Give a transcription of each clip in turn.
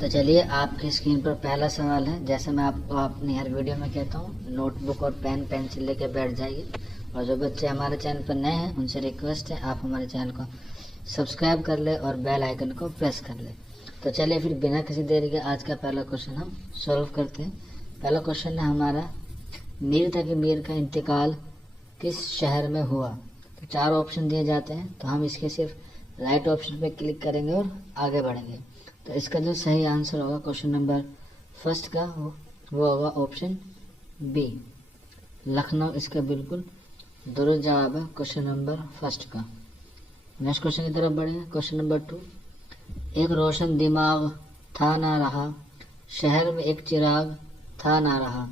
तो चलिए आपकी स्क्रीन पर पहला सवाल है। जैसे मैं आपको अपनी हर वीडियो में कहता हूँ, नोटबुक और पेन पेंसिल लेके बैठ जाइए। और जो बच्चे हमारे चैनल पर नए हैं उनसे रिक्वेस्ट है आप हमारे चैनल को सब्सक्राइब कर ले और बेल आइकन को प्रेस कर ले। तो चलिए फिर बिना किसी देरी के आज का पहला क्वेश्चन हम सॉल्व करते हैं। पहला क्वेश्चन है हमारा, मीर तकी मीर का इंतकाल किस शहर में हुआ। तो 4 ऑप्शन दिए जाते हैं, तो हम इसके सिर्फ राइट ऑप्शन पे क्लिक करेंगे और आगे बढ़ेंगे। तो इसका जो सही आंसर होगा क्वेश्चन नंबर फर्स्ट का वो होगा ऑप्शन बी, लखनऊ। इसका बिल्कुल दुरुस्त जवाब है क्वेश्चन नंबर फर्स्ट का। नेक्स्ट क्वेश्चन की तरफ बढ़ेंगे। क्वेश्चन नंबर 2, एक रोशन दिमाग था ना रहा, शहर में एक चिराग था ना रहा,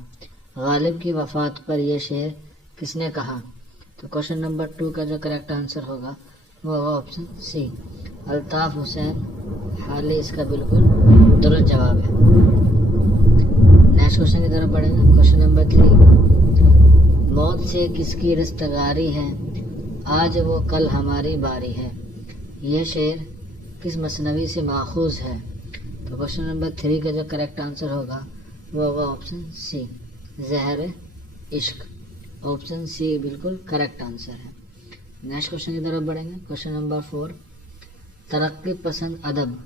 गालिब की वफात पर यह शेर किसने कहा। तो क्वेश्चन नंबर 2 का जो करेक्ट आंसर होगा वो होगा ऑप्शन सी, अल्ताफ हुसैन हाली। इसका बिल्कुल दुरुस्त जवाब है। नेक्स्ट क्वेश्चन की तरफ बढ़ेंगे। क्वेश्चन नंबर 3, मौत से किसकी रिश्तेदारी है, आज वो कल हमारी बारी है, ये शेर किस मसनवी से माखूज है। तो क्वेश्चन नंबर 3 का जो करेक्ट आंसर होगा वो होगा ऑप्शन सी, जहर इश्क। ऑप्शन सी बिल्कुल करेक्ट आंसर है। नेक्स्ट क्वेश्चन की तरफ बढ़ेंगे। क्वेश्चन नंबर 4, तरक्की पसंद अदब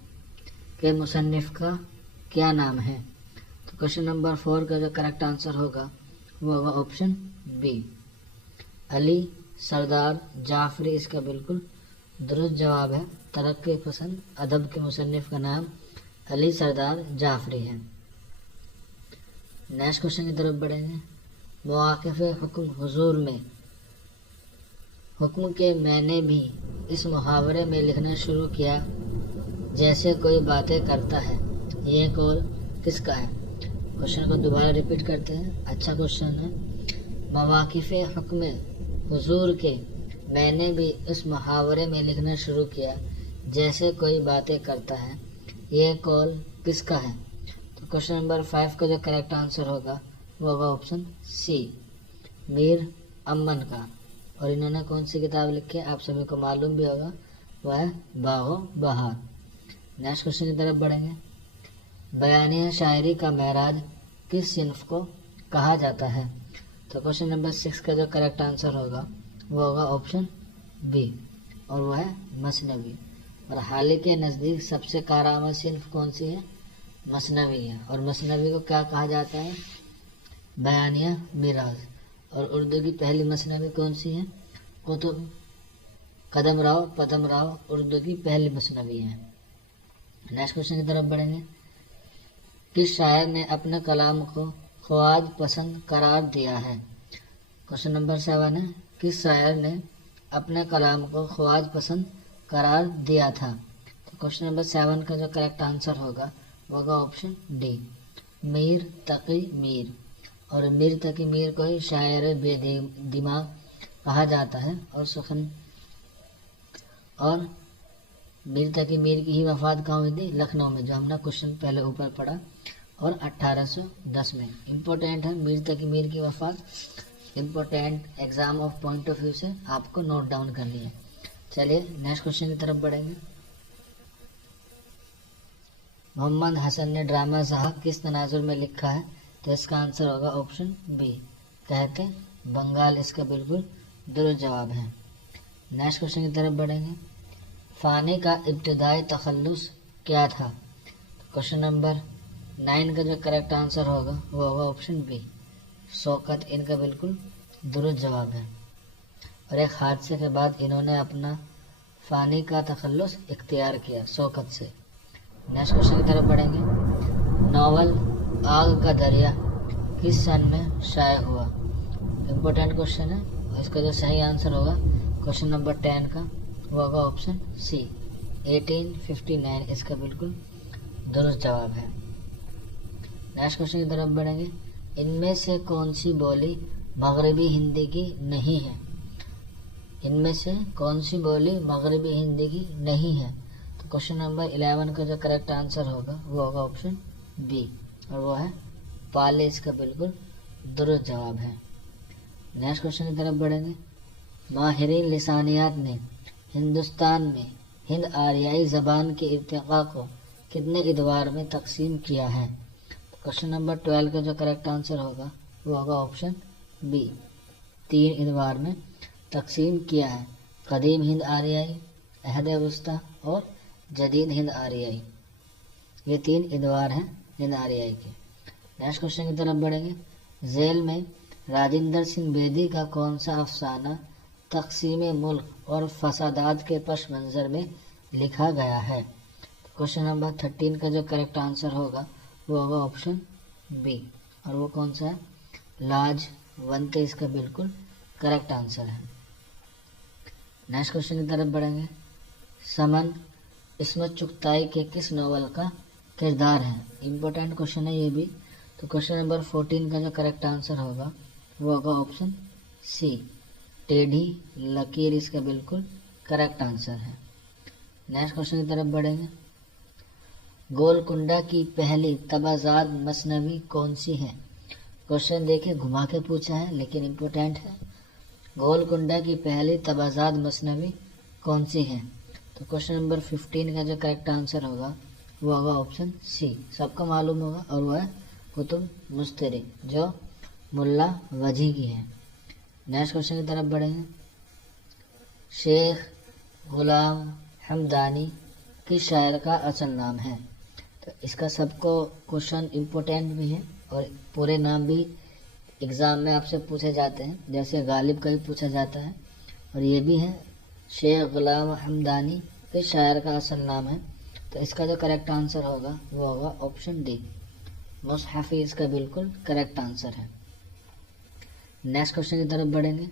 के मुसन्निफ का क्या नाम है। तो क्वेश्चन नंबर 4 का जो करेक्ट आंसर होगा वो होगा ऑप्शन बी, अली सरदार जाफरी। इसका बिल्कुल दुरुस्त जवाब है। तरक्की पसंद अदब के मुसन्निफ का नाम अली सरदार जाफरी है। नेक्स्ट क्वेश्चन की तरफ बढ़ेंगे। मवाक़िफ़ हुक्म हुजूर में हुक्म के मैंने भी इस मुहावरे में लिखना शुरू किया, जैसे कोई बातें करता है, ये कौल किसका है। क्वेश्चन को दोबारा रिपीट करते हैं, अच्छा क्वेश्चन है। मवाक़िफ़ हुक्म हुजूर के मैंने भी इस मुहावरे में लिखना शुरू किया, जैसे कोई बातें करता है, ये कौल किसका है। तो क्वेश्चन नंबर 5 का जो करेक्ट आंसर होगा वो होगा ऑप्शन सी, मीर अमन का। और इन्होंने कौन सी किताब लिखी है आप सभी को मालूम भी होगा, वह है बागो बहार। नेक्स्ट क्वेश्चन की तरफ बढ़ेंगे। बयानिया शायरी का महराज किस सिन्फ को कहा जाता है। तो क्वेश्चन नंबर 6 का जो करेक्ट आंसर होगा वो होगा ऑप्शन बी, और वह है मसनवी। और हाल के नज़दीक सबसे कारामद सिन्फ कौन सी है, मसनवी है। और मसनवी को क्या कहा जाता है, बयानिया मिराज। और उर्दू की पहली मसनवी कौन सी है, कुतुब कदम राव पदम राव उर्दू की पहली मसनवी है। नेक्स्ट क्वेश्चन की तरफ बढ़ेंगे। किस शायर ने अपने कलाम को ख्वाज पसंद करार दिया है। क्वेश्चन नंबर 7 है, किस शायर ने अपने कलाम को ख्वाज पसंद करार दिया था। तो क्वेश्चन नंबर 7 का जो करेक्ट आंसर होगा वो होगा ऑप्शन डी, मीर तकी मीर। और मीर तकी मीर को ही शायर बेदिमाग कहा जाता है। और मीर तकी मीर की ही वफात कहाँ हुई थी, लखनऊ में, जो हमने क्वेश्चन पहले ऊपर पढ़ा, और 1810 में। इम्पोर्टेंट है मीर तकी मीर की वफात, important exam of point of view से आपको नोट डाउन करनी है। चलिए नेक्स्ट क्वेश्चन की तरफ बढ़ेंगे। मोहम्मद हसन ने ड्रामा साहब किस तनाजुर में लिखा है। तो इसका आंसर होगा ऑप्शन बी, कहते बंगाल। इसका बिल्कुल दुरुस्त जवाब है। नेक्स्ट क्वेश्चन की तरफ बढ़ेंगे। फ़ानी का इब्तिदाई तखल्लुस क्या था। क्वेश्चन नंबर 9 का जो करेक्ट आंसर होगा वो होगा ऑप्शन बी, शौकत। इनका बिल्कुल दुरुस्त जवाब है। और एक हादसे के बाद इन्होंने अपना फ़ानी का तखल्लुस इख्तियार किया शौकत से। नेक्स्ट क्वेश्चन की तरफ बढ़ेंगे। नावल आग का दरिया किस सन में शाये हुआ। इम्पोर्टेंट क्वेश्चन है, और इसका जो सही आंसर होगा क्वेश्चन नंबर 10 का वो होगा ऑप्शन सी, 1859। इसका बिल्कुल दुरुस्त जवाब है। नेक्स्ट क्वेश्चन की तरफ बढ़ेंगे। इनमें से कौन सी बोली मगरबी हिंदी की नहीं है। इनमें से कौन सी बोली मगरबी हिंदी की नहीं है। तो क्वेश्चन नंबर 11 का जो करेक्ट आंसर होगा वो होगा ऑप्शन बी, और वो है पाले। इसका बिल्कुल दुरुस्त जवाब है। नेक्स्ट क्वेश्चन की तरफ बढ़ेंगे। माहिरीन लिसानियात ने हिंदुस्तान में हिंद आरियाई ज़बान के इर्तिक़ा को कितने इतवार में तकसीम किया है? क्वेश्चन नंबर 12 का जो करेक्ट आंसर होगा वो होगा ऑप्शन बी, 3 इतवार में तकसीम किया है। कदीम हिंद आरियाई, अहद वस्ता और जदीद हिंद आरियाई, ये 3 इतवार हैं हिंद आरियाई के। नेक्स्ट क्वेश्चन की तरफ बढ़ेंगे। झेल में राजेंद्र सिंह बेदी का कौन सा अफसाना तकसीम मुल्क और फसादात के पश मंज़र में लिखा गया है? क्वेश्चन नंबर 13 का जो करेक्ट आंसर होगा वो होगा ऑप्शन बी, और वो कौन सा है? लाजवंत, इसका बिल्कुल करेक्ट आंसर है। नेक्स्ट क्वेश्चन की तरफ बढ़ेंगे। समन इस्मत चुगताई के किस नॉवल का किरदार है? इम्पोर्टेंट क्वेश्चन है ये भी। तो क्वेश्चन नंबर 14 का जो करेक्ट आंसर होगा वो होगा ऑप्शन सी, टेढ़ी लकीर, इसका बिल्कुल करेक्ट आंसर है। नेक्स्ट क्वेश्चन की तरफ बढ़ेंगे। गोलकुंडा की पहली तबाजात मसनवी कौन सी है? क्वेश्चन देखिए घुमा के पूछा है लेकिन इम्पोर्टेंट है। गोलकुंडा की पहली तबाजात मसनवी कौन सी है? तो क्वेश्चन नंबर 15 का जो करेक्ट आंसर होगा वो होगा ऑप्शन सी, सबको मालूम होगा, और वह है कुतुब मुस्तरी जो मुल्ला वजी की है। नेक्स्ट क्वेश्चन की तरफ बढ़ेंगे। शेख गुलाम हमदानी किस शायर का असल नाम है? तो इसका सबको क्वेश्चन इम्पोर्टेंट भी है और पूरे नाम भी एग्ज़ाम में आपसे पूछे जाते हैं, जैसे गालिब का भी पूछा जाता है, और ये भी है शेख गुलाम हमदानी किस शायर का असल नाम है? तो इसका जो करेक्ट आंसर होगा वो होगा ऑप्शन डी, मुसहफ़ी, इसका बिल्कुल करेक्ट आंसर है। नेक्स्ट क्वेश्चन की तरफ बढ़ेंगे।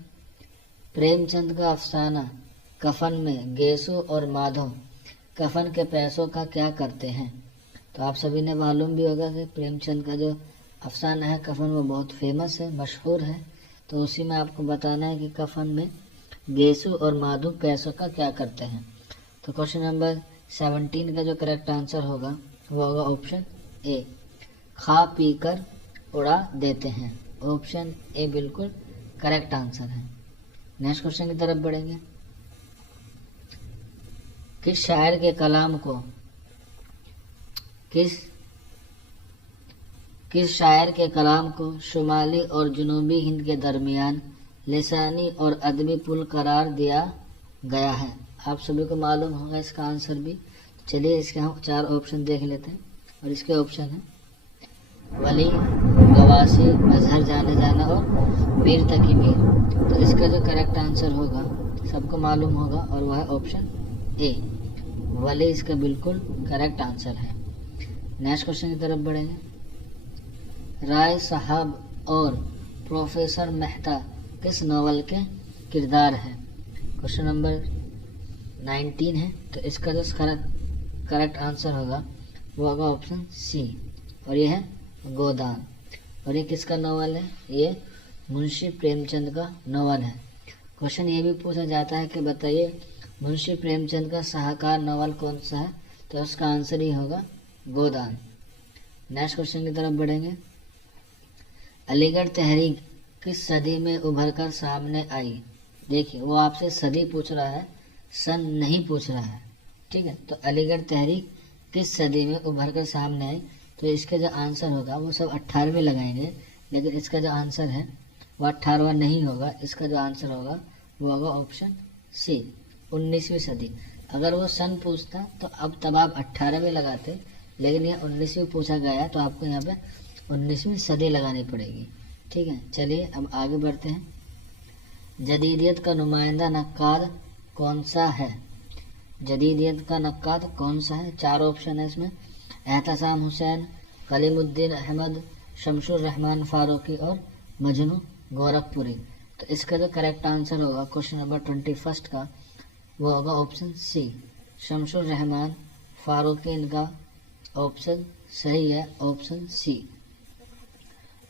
प्रेमचंद का अफसाना कफन में गेसू और माधव कफन के पैसों का क्या करते हैं? तो आप सभी ने मालूम भी होगा कि प्रेमचंद का जो अफसाना है कफन वो बहुत फेमस है, मशहूर है। तो उसी में आपको बताना है कि कफन में गेसू और माधव पैसों का क्या करते हैं। तो क्वेश्चन नंबर 17 का जो करेक्ट आंसर होगा वो होगा ऑप्शन ए, खा पी कर उड़ा देते हैं, ऑप्शन ए बिल्कुल करेक्ट आंसर है। नेक्स्ट क्वेश्चन की तरफ बढ़ेंगे। किस शायर के कलाम को किस शायर के कलाम को शुमाली और जनूबी हिंद के दरमियान लिसानी और अदबी पुल करार दिया गया है? आप सभी को मालूम होगा इसका आंसर भी। चलिए इसके हम 4 ऑप्शन देख लेते हैं, और इसके ऑप्शन हैं वली, गवासी, मजहर जाने जाना और मीर तकी मीर। तो इसका जो करेक्ट आंसर होगा सबको मालूम होगा, और वह है ऑप्शन ए, वली, इसका बिल्कुल करेक्ट आंसर है। नेक्स्ट क्वेश्चन की तरफ बढ़ेंगे। राय साहब और प्रोफेसर मेहता किस नावल के किरदार हैं? क्वेश्चन नंबर 19 है, तो इसका जो करेक्ट आंसर होगा वो होगा ऑप्शन सी, और ये है गोदान। और ये किसका नावल है? ये मुंशी प्रेमचंद का नावल है। क्वेश्चन ये भी पूछा जाता है कि बताइए मुंशी प्रेमचंद का शाहकार नावल कौन सा है? तो उसका आंसर ही होगा गोदान। नेक्स्ट क्वेश्चन की तरफ बढ़ेंगे। अलीगढ़ तहरीक किस सदी में उभर कर सामने आई? देखिए वो आपसे सदी पूछ रहा है, सन नहीं पूछ रहा है, ठीक है। तो अलीगढ़ तहरीक किस सदी में उभर कर सामने आई? तो इसका जो आंसर होगा वो सब 18वें लगाएंगे, लेकिन इसका जो आंसर है वो 18वां नहीं होगा। इसका जो आंसर होगा वो होगा ऑप्शन सी, 19वीं सदी। अगर वो सन पूछता तो अब तब आप 18वें लगाते, लेकिन यह 19वीं पूछा गया है तो आपको यहाँ पे 19वीं सदी लगानी पड़ेगी, ठीक है। चलिए अब आगे बढ़ते हैं। जदीदियत का नुमाइंदा नक्काद कौन सा है? जदीदियत का नक्काद कौन सा है? 4 ऑप्शन है इसमें, एहतसाम हुसैन, कलीमुद्दीन अहमद, शमशुर रहमान फारूकी और मजनू गोरखपुरी। तो इसका जो करेक्ट आंसर होगा क्वेश्चन नंबर 21 का वो होगा ऑप्शन सी, शमशुर रहमान फारूकी, इनका ऑप्शन सही है, ऑप्शन सी।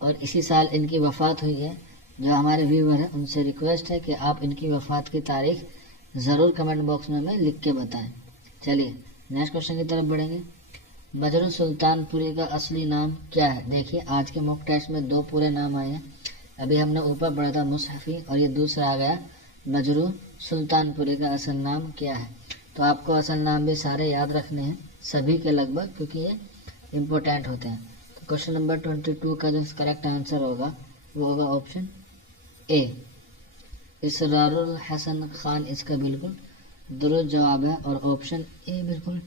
और इसी साल इनकी वफ़ात हुई है। जो हमारे व्यूवर हैं उनसे रिक्वेस्ट है कि आप इनकी वफ़ात की तारीख ज़रूर कमेंट बॉक्स में हमें लिख के बताएं। चलिए नेक्स्ट क्वेश्चन की तरफ बढ़ेंगे। मजनू सुल्तानपुरी का असली नाम क्या है? देखिए आज के मॉक टेस्ट में 2 पूरे नाम आए हैं। अभी हमने ऊपर पढ़ा था मुसहफ़ी, और ये दूसरा आ गया मजनू सुल्तानपुरी का असल नाम क्या है। तो आपको असल नाम भी सारे याद रखने हैं, सभी के लगभग, क्योंकि ये इम्पोर्टेंट होते हैं। तो क्वेश्चन नंबर 22 का जो करेक्ट आंसर होगा वो होगा ऑप्शन ए, इसरारुल हसन खान इसका बिल्कुल दुरुस्त जवाब है और ऑप्शन ए बिल्कुल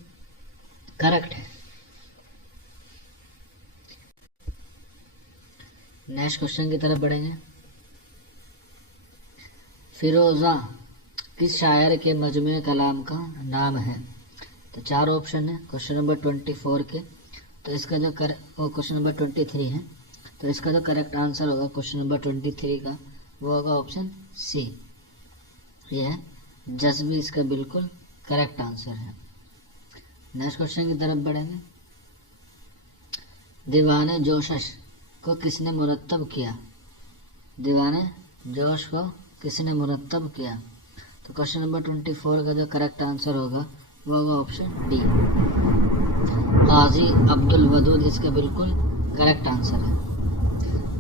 करेक्ट है। नेक्स्ट क्वेश्चन की तरफ बढ़ेंगे। फिरोजा किस शायर के मजमूए कलाम का नाम है? तो 4 ऑप्शन है क्वेश्चन नंबर 24 के। तो इसका जो क्वेश्चन नंबर 23 है, तो इसका जो करेक्ट आंसर होगा क्वेश्चन नंबर 23 का वो होगा ऑप्शन सी, यह है जज्बी, इसका बिल्कुल करेक्ट आंसर है। नेक्स्ट क्वेश्चन की तरफ बढ़ेंगे। दीवाने जोशश को किसने मुरत्तब किया? दीवाने जोश को किसने मुरत्तब किया? तो क्वेश्चन नंबर 24 का जो करेक्ट आंसर होगा वो होगा ऑप्शन डी, काजी अब्दुल वदूद इसका बिल्कुल करेक्ट आंसर है।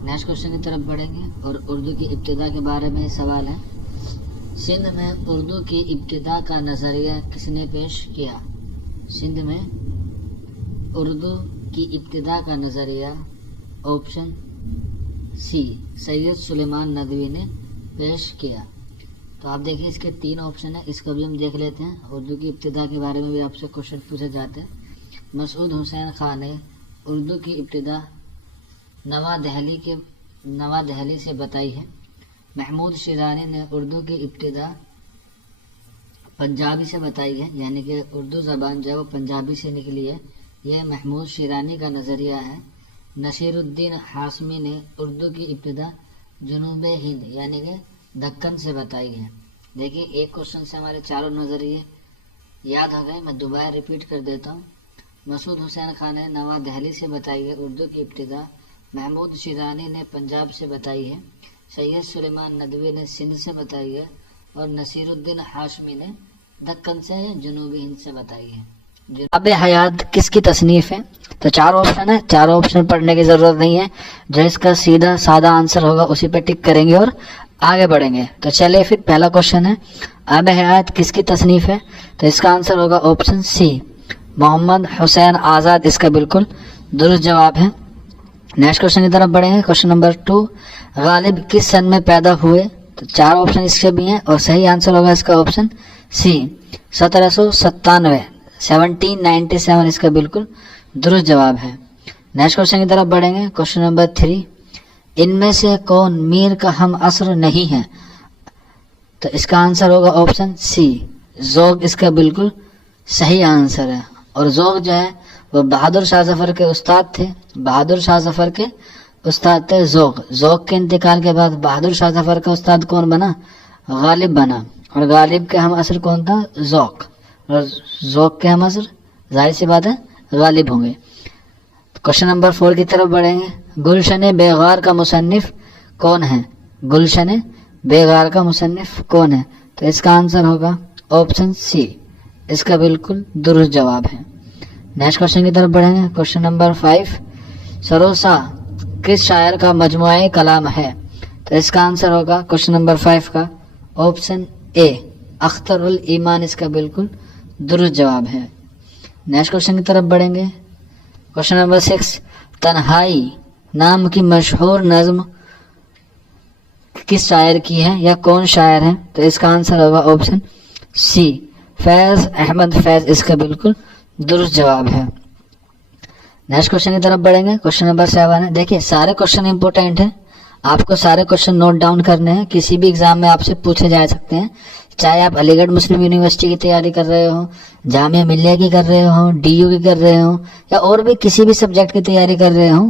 नेक्स्ट क्वेश्चन की तरफ बढ़ेंगे और उर्दू की इब्तिदा के बारे में सवाल है। सिंध में उर्दू की इब्तिदा का नज़रिया किसने पेश किया? सिंध में उर्दू की इब्तिदा का नज़रिया ऑप्शन सी, सैयद सुलेमान नदवी ने पेश किया। तो आप देखिए इसके 3 ऑप्शन है, इसको भी हम देख लेते हैं। उर्दू की इब्तिदा के बारे में भी आपसे क्वेश्चन पूछे जाते हैं। मसूद हुसैन खान ने उर्दू की इब्तिदा नवा दहली से बताई है। महमूद शिरानी ने उर्दू की इब्तिदा पंजाबी से बताई है, यानी कि उर्दू ज़बान जो है वो पंजाबी से निकली है। यह महमूद शिरानी का नज़रिया है। नसीरुद्दीन हाशमी ने उर्दू की इब्तिदा जुनूब हिंद यानी कि दक्कन से बताई है। देखिए एक क्वेश्चन से हमारे चारों नज़रिए याद हो गए, मैं दोबारा रिपीट कर देता हूँ। मसूद हुसैन खान ने नवा दहली से बताई है उर्दू की इब्तिदा, महमूद शिरानी ने पंजाब से बताई है, सैयद सुलेमान नदवी ने सिंध से बताई है और नसीरुद्दीन हाशमी ने दक्कन से जनूबी हिंद से बताई है। अब हयात किसकी तसनीफ है? तो 4 ऑप्शन है, 4 ऑप्शन पढ़ने की ज़रूरत नहीं है। जो इसका सीधा सादा आंसर होगा उसी पे टिक करेंगे और आगे बढ़ेंगे। तो चलिए फिर पहला क्वेश्चन है, अब हयात किसकी तसनीफ है? तो इसका आंसर होगा ऑप्शन सी, मोहम्मद हुसैन आज़ाद इसका बिल्कुल दुरुस्त जवाब है। नेक्स्ट क्वेश्चन की तरफ बढ़ेंगे। क्वेश्चन नंबर 2, गालिब किस सन में पैदा हुए? तो 4 ऑप्शन इसके भी हैं और सही आंसर होगा इसका ऑप्शन सी, 1797, 1797 इसका बिल्कुल दुरुस्त जवाब है। नेक्स्ट क्वेश्चन की तरफ बढ़ेंगे। क्वेश्चन नंबर 3, इनमें से कौन मीर का हम असर नहीं है? तो इसका आंसर होगा ऑप्शन सी, ज़ौक़ इसका बिल्कुल सही आंसर है। और ज़ौक़ जो है वो बहादुर शाह ज़फ़र के उस्ताद थे, बहादुर शाह ज़फ़र के उस्ताद थे ज़ौक़। ज़ौक़ के इंतकाल के बाद बहादुर शाह ज़फ़र का उस्ताद कौन बना? गालिब बना। और गालिब के हम असर कौन था? ज़ौक़। और ज़ौक़ के हम असर जाहिर सी बात है गालिब होंगे। क्वेश्चन नंबर 4 की तरफ बढ़ेंगे। गुलशन बेगार का मुसन्निफ कौन है? गुलशन बेगार का मुसन्निफ कौन है? तो इसका आंसर होगा ऑप्शन सी, इसका बिल्कुल दुरुस्त जवाब है। नेक्स्ट क्वेश्चन की तरफ बढ़ेंगे। क्वेश्चन नंबर 5, सरोसा किस शायर का मजमुआ कलाम है? तो इसका आंसर होगा क्वेश्चन नंबर 5 का ऑप्शन ए, अख्तरुल ईमान इसका बिल्कुल दुरुस्त जवाब है। नेक्स्ट क्वेश्चन की तरफ बढ़ेंगे। क्वेश्चन नंबर 6, तन्हाई नाम की मशहूर नज़्म किस शायर की है या कौन शायर है? तो इसका आंसर होगा ऑप्शन सी, फैज़ अहमद फैज़ इसका बिल्कुल दुरुस्त जवाब है। नेक्स्ट क्वेश्चन की तरफ बढ़ेंगे। क्वेश्चन नंबर 7 है। देखिए सारे क्वेश्चन इंपॉर्टेंट हैं, आपको सारे क्वेश्चन नोट डाउन करने हैं, किसी भी एग्जाम में आपसे पूछे जा सकते हैं। चाहे आप अलीगढ़ मुस्लिम यूनिवर्सिटी की तैयारी कर रहे हो, जामिया मिल्लिया की कर रहे हो, डीयू की कर रहे हो या और भी किसी भी सब्जेक्ट की तैयारी कर रहे हो,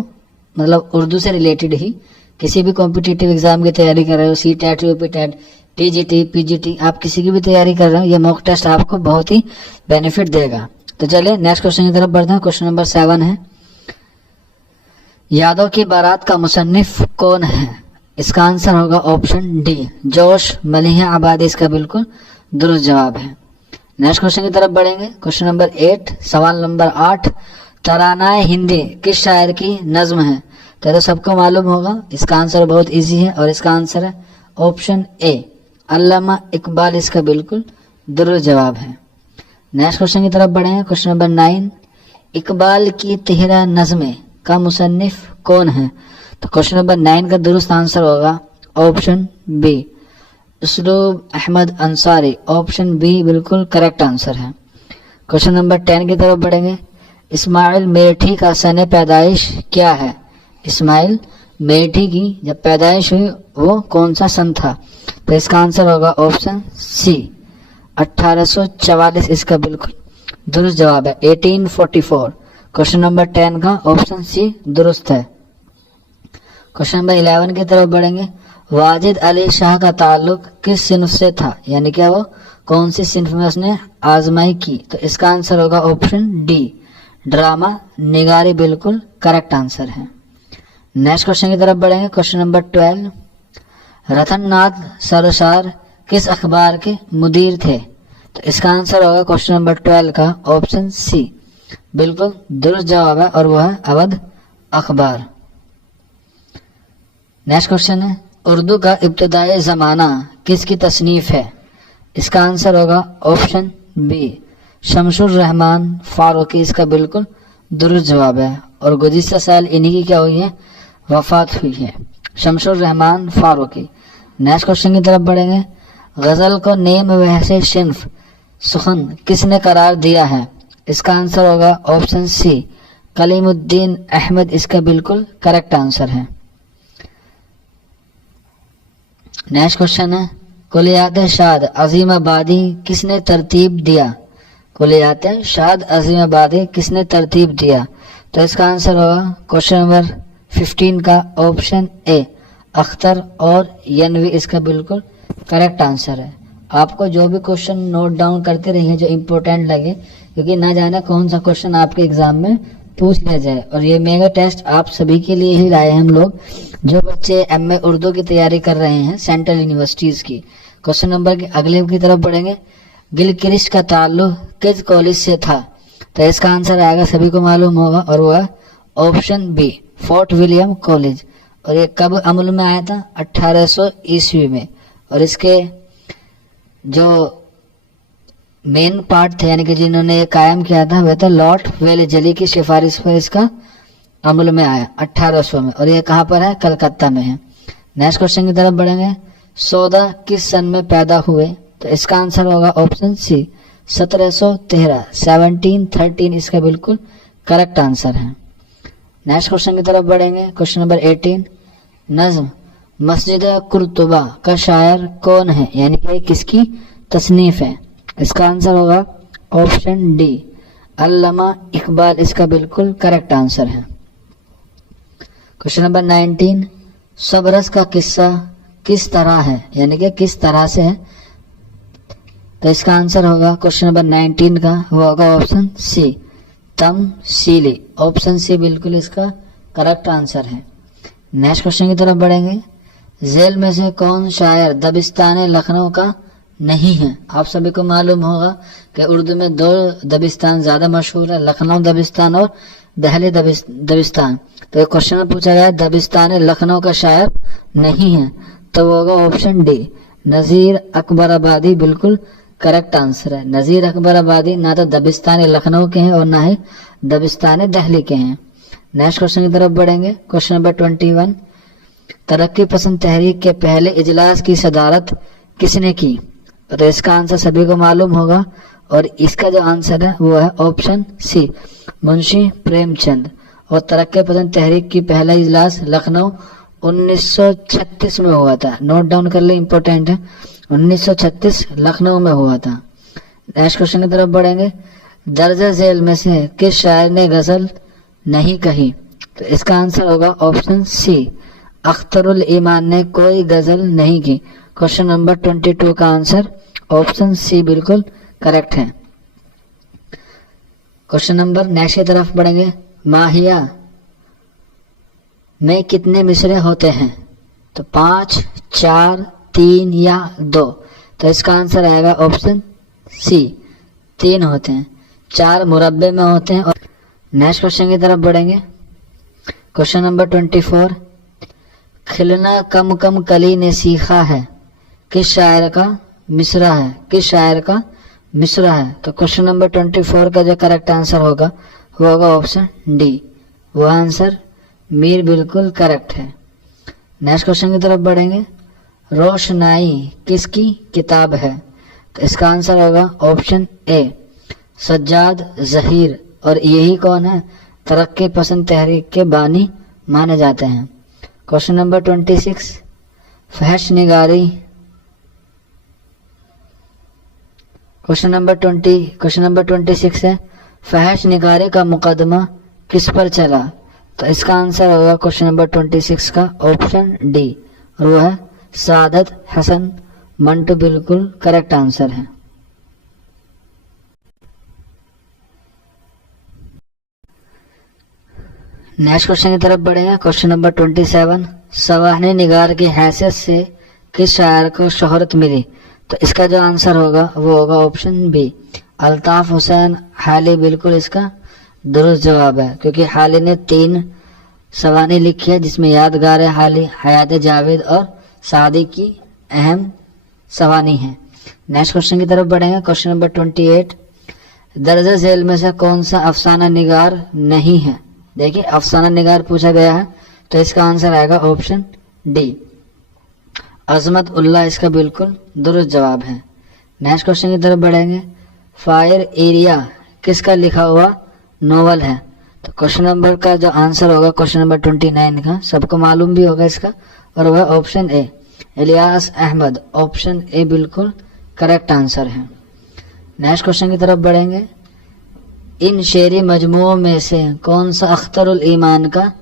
मतलब उर्दू से रिलेटेड ही किसी भी कॉम्पिटिटिव एग्जाम की तैयारी कर रहे हो, C TET, UP TET, TGT, PGT, आप किसी की भी तैयारी कर रहे हो, ये मॉक टेस्ट आपको बहुत ही बेनिफिट देगा। तो चलिए नेक्स्ट क्वेश्चन की तरफ बढ़ते हैं। क्वेश्चन नंबर 7 है, यादों की बारात का मुसन्निफ कौन है? इसका आंसर होगा ऑप्शन डी, जोश मलिह आबादी इसका बिल्कुल दुरुस्त जवाब है। नेक्स्ट क्वेश्चन की तरफ बढ़ेंगे। क्वेश्चन नंबर 8, सवाल नंबर 8, तरानाए हिंदी किस शायर की नज्म है? तो सबको मालूम होगा, इसका आंसर बहुत इजी है और इसका आंसर है ऑप्शन ए, अल्लामा इकबाल इसका बिल्कुल दुरुस्त जवाब है। नेक्स्ट क्वेश्चन की तरफ बढ़ेंगे। क्वेश्चन नंबर 9, इकबाल की तिहरा नज़्में का मुसन्निफ कौन है? तो क्वेश्चन नंबर 9 का दुरुस्त आंसर होगा option B, Uslub Ahmad Ansari. Option B बिल्कुल करेक्ट आंसर है। क्वेश्चन नंबर 10 की तरफ बढ़ेंगे। इस्माइल मेठी का सन पैदाइश क्या है? इस्माइल मेठी की जब पैदाइश हुई वो कौन सा सन था? तो इसका आंसर होगा ऑप्शन सी, 1844 इसका बिल्कुल दुरुस्त जवाब है, 1844। क्वेश्चन नंबर 10 का ऑप्शन सी दुरुस्त है। क्वेश्चन नंबर 11 की तरफ बढ़ेंगे। वाजिद अली शाह का ताल्लुक किस सिन्फ से था? यानी क्या वो कौन सी सिन्फ में उसने आजमाई की? तो इसका आंसर होगा ऑप्शन डी, ड्रामा निगारी बिल्कुल करेक्ट आंसर है। नेक्स्ट क्वेश्चन की तरफ बढ़ेंगे। क्वेश्चन नंबर 12, रतननाथ सरसार किस अखबार के मुदीर थे? तो इसका आंसर होगा क्वेश्चन नंबर 12 का ऑप्शन सी, बिल्कुल दुरुस्त जवाब है और वो है अवध अखबार। नेक्स्ट क्वेश्चन है, उर्दू का इब्तदाई ज़माना किसकी तसनीफ है? इसका आंसर होगा ऑप्शन बी, शमसुर रहमान फारूकी। इसका बिल्कुल दुरुस्त जवाब है और गुज़िश्ता साल इन्हीं की क्या हुई है? वफात हुई है, शमसुर रहमान फारूकी। नेक्स्ट क्वेश्चन की तरफ बढ़ेंगे। गज़ल को नेम वैसे शिन्फ सुखन किसने करार दिया है? इसका आंसर होगा ऑप्शन सी, कलीमुद्दीन अहमद। इसका बिल्कुल करेक्ट आंसर है। नेक्स्ट क्वेश्चन है, कुलियात शाद अजीमाबादी किसने तरतीब दिया? कुलियात शाद अजीमाबादी किसने तरतीब दिया? तो इसका आंसर होगा क्वेश्चन नंबर 15 का ऑप्शन ए, अख्तर और यनवी। इसका बिल्कुल करेक्ट आंसर है। आपको जो भी क्वेश्चन नोट डाउन करते रहिए जो इम्पोर्टेंट लगे, क्योंकि ना जाने कौन सा क्वेश्चन आपके एग्जाम में पूछ लिया जाए। और ये मेगा टेस्ट आप सभी के लिए ही लाए हैं हम लोग, जो बच्चे एमए उर्दू की तैयारी कर रहे हैं सेंट्रल यूनिवर्सिटीज की। क्वेश्चन नंबर के अगले की तरफ बढ़ेंगे। गिलक्रिस्ट का ताल्लुक किस कॉलेज से था? तो इसका आंसर आएगा, सभी को मालूम होगा, और वो है option B, Fort William College. और ये कब अमल में आया था? 1800 ईस्वी में। और इसके जो मेन पार्ट थे यानी कि जिन्होंने ये कायम किया था वह था लॉर्ड वेलेजली की सिफारिश पर इसका अमल में आया 1800 में। और ये कहाँ पर है? कलकत्ता में है। नेक्स्ट क्वेश्चन की तरफ बढ़ेंगे। सौदा किस सन में पैदा हुए? तो इसका आंसर होगा ऑप्शन सी, 1713, 1713 इसका बिल्कुल करेक्ट आंसर है। नेक्स्ट क्वेश्चन की तरफ बढ़ेंगे। क्वेश्चन नंबर 18, नज्म मस्जिद कुर्तुबा का शायर कौन है? यानी कि किसकी तसनीफ है? इसका आंसर होगा ऑप्शन डी, अल्लामा इकबाल। इसका बिल्कुल करेक्ट आंसर है। क्वेश्चन नंबर 19, सबरस का किस्सा किस तरह है? यानी कि किस तरह से है? तो इसका आंसर होगा क्वेश्चन नंबर 19 का, वो होगा ऑप्शन सी, तमसीली। ऑप्शन सी बिल्कुल इसका करेक्ट आंसर है। नेक्स्ट क्वेश्चन की तरफ बढ़ेंगे। झेल में से कौन शायर दबिस्तान लखनऊ का नहीं है? आप सभी को मालूम होगा कि उर्दू में दो दबिस्तान ज्यादा मशहूर है, लखनऊ दबिस्तान और दहली दबिस्तान। तो एक क्वेश्चन में पूछा गया दबिस्तान लखनऊ का शायर नहीं है, तो वो होगा ऑप्शन डी, नजीर अकबर आबादी। बिल्कुल करेक्ट आंसर है। नजीर अकबर आबादी ना तो दबिस्तान लखनऊ के हैं और ना ही दबिस्तान दिल्ली के हैं। नेक्स्ट क्वेश्चन की तरफ बढ़ेंगे। क्वेश्चन नंबर 21, तरक्की पसंद तहरीक के पहले इजलास की सदारत किसने की? तो इसका आंसर सभी को मालूम होगा और इसका जो आंसर है वो है ऑप्शन सी, मुंशी प्रेमचंद। और तरक्की पसंद तहरीक की पहला इजलास लखनऊ 1936 में हुआ था। नोट डाउन कर ले, इंपॉर्टेंट है, 1936 लखनऊ में हुआ था। नेक्स्ट क्वेश्चन की तरफ बढ़ेंगे। दर्ज झेल में से किस शायर ने गजल नहीं कही? तो इसका आंसर होगा ऑप्शन सी, अख्तरुल ईमान ने कोई गजल नहीं की। क्वेश्चन नंबर 22 का आंसर ऑप्शन सी बिल्कुल करेक्ट है। क्वेश्चन नंबर नेक्स्ट की तरफ बढ़ेंगे। माहिया में कितने मिसरे होते हैं? तो 5, 4, 3 या 2। तो इसका आंसर आएगा ऑप्शन सी, 3 होते हैं, 4 मुरब्बे में होते हैं। और नेक्स्ट क्वेश्चन की तरफ बढ़ेंगे। क्वेश्चन नंबर 24, खिलना कम कम कली ने सीखा है किस शायर का मिसरा है? किस शायर का मिश्रा है। तो क्वेश्चन नंबर 24 का जो करेक्ट आंसर होगा वो होगा ऑप्शन डी, वो आंसर मीर बिल्कुल करेक्ट है। नेक्स्ट क्वेश्चन की तरफ बढ़ेंगे। रोशनाई किसकी किताब है? तो इसका आंसर होगा ऑप्शन ए, सज्जाद ज़हीर। और यही कौन है? तरक्की पसंद तहरीक के बानी माने जाते हैं। Question number 26, फहश निगारी। क्वेश्चन नंबर 26 है, फहश निगारी का मुकदमा किस पर चला? तो इसका आंसर होगा क्वेश्चन नंबर 26 का ऑप्शन डी, और वो है सादत हसन मंटू, बिल्कुल करेक्ट आंसर है। नेक्स्ट क्वेश्चन की तरफ बढ़ेंगे। क्वेश्चन नंबर 27, सवाहनी निगार की हैसियत से किस शायर को शोहरत मिली? तो इसका जो आंसर होगा वो होगा ऑप्शन बी, अल्ताफ हुसैन हाली, बिल्कुल इसका दुरुस्त जवाब है, क्योंकि हाली ने 3 सवानी लिखी है जिसमें यादगार हाली, हयात जावेद और सादी की अहम सवानी है। नेक्स्ट क्वेश्चन की तरफ बढ़ेंगे। क्वेश्चन नंबर 28, दर्ज झेल में से कौन सा अफसाना निगार नहीं है? देखिए अफसाना निगार पूछा गया है, तो इसका आंसर आएगा ऑप्शन डी, अजमत उल्ला, इसका बिल्कुल दुरुस्त जवाब है। नेक्स्ट क्वेश्चन की तरफ बढ़ेंगे। फायर एरिया किसका लिखा हुआ नोवेल है? तो क्वेश्चन नंबर का जो आंसर होगा क्वेश्चन नंबर 29 का सबको मालूम भी होगा इसका, और वह option A, Ilyas Ahmed, option A बिल्कुल करेक्ट आंसर है। नेक्स्ट क्वेश्चन की तरफ बढ़ेंगे। इन शेरी मजमुओं में से कौन सा अख्तरुल ईमान का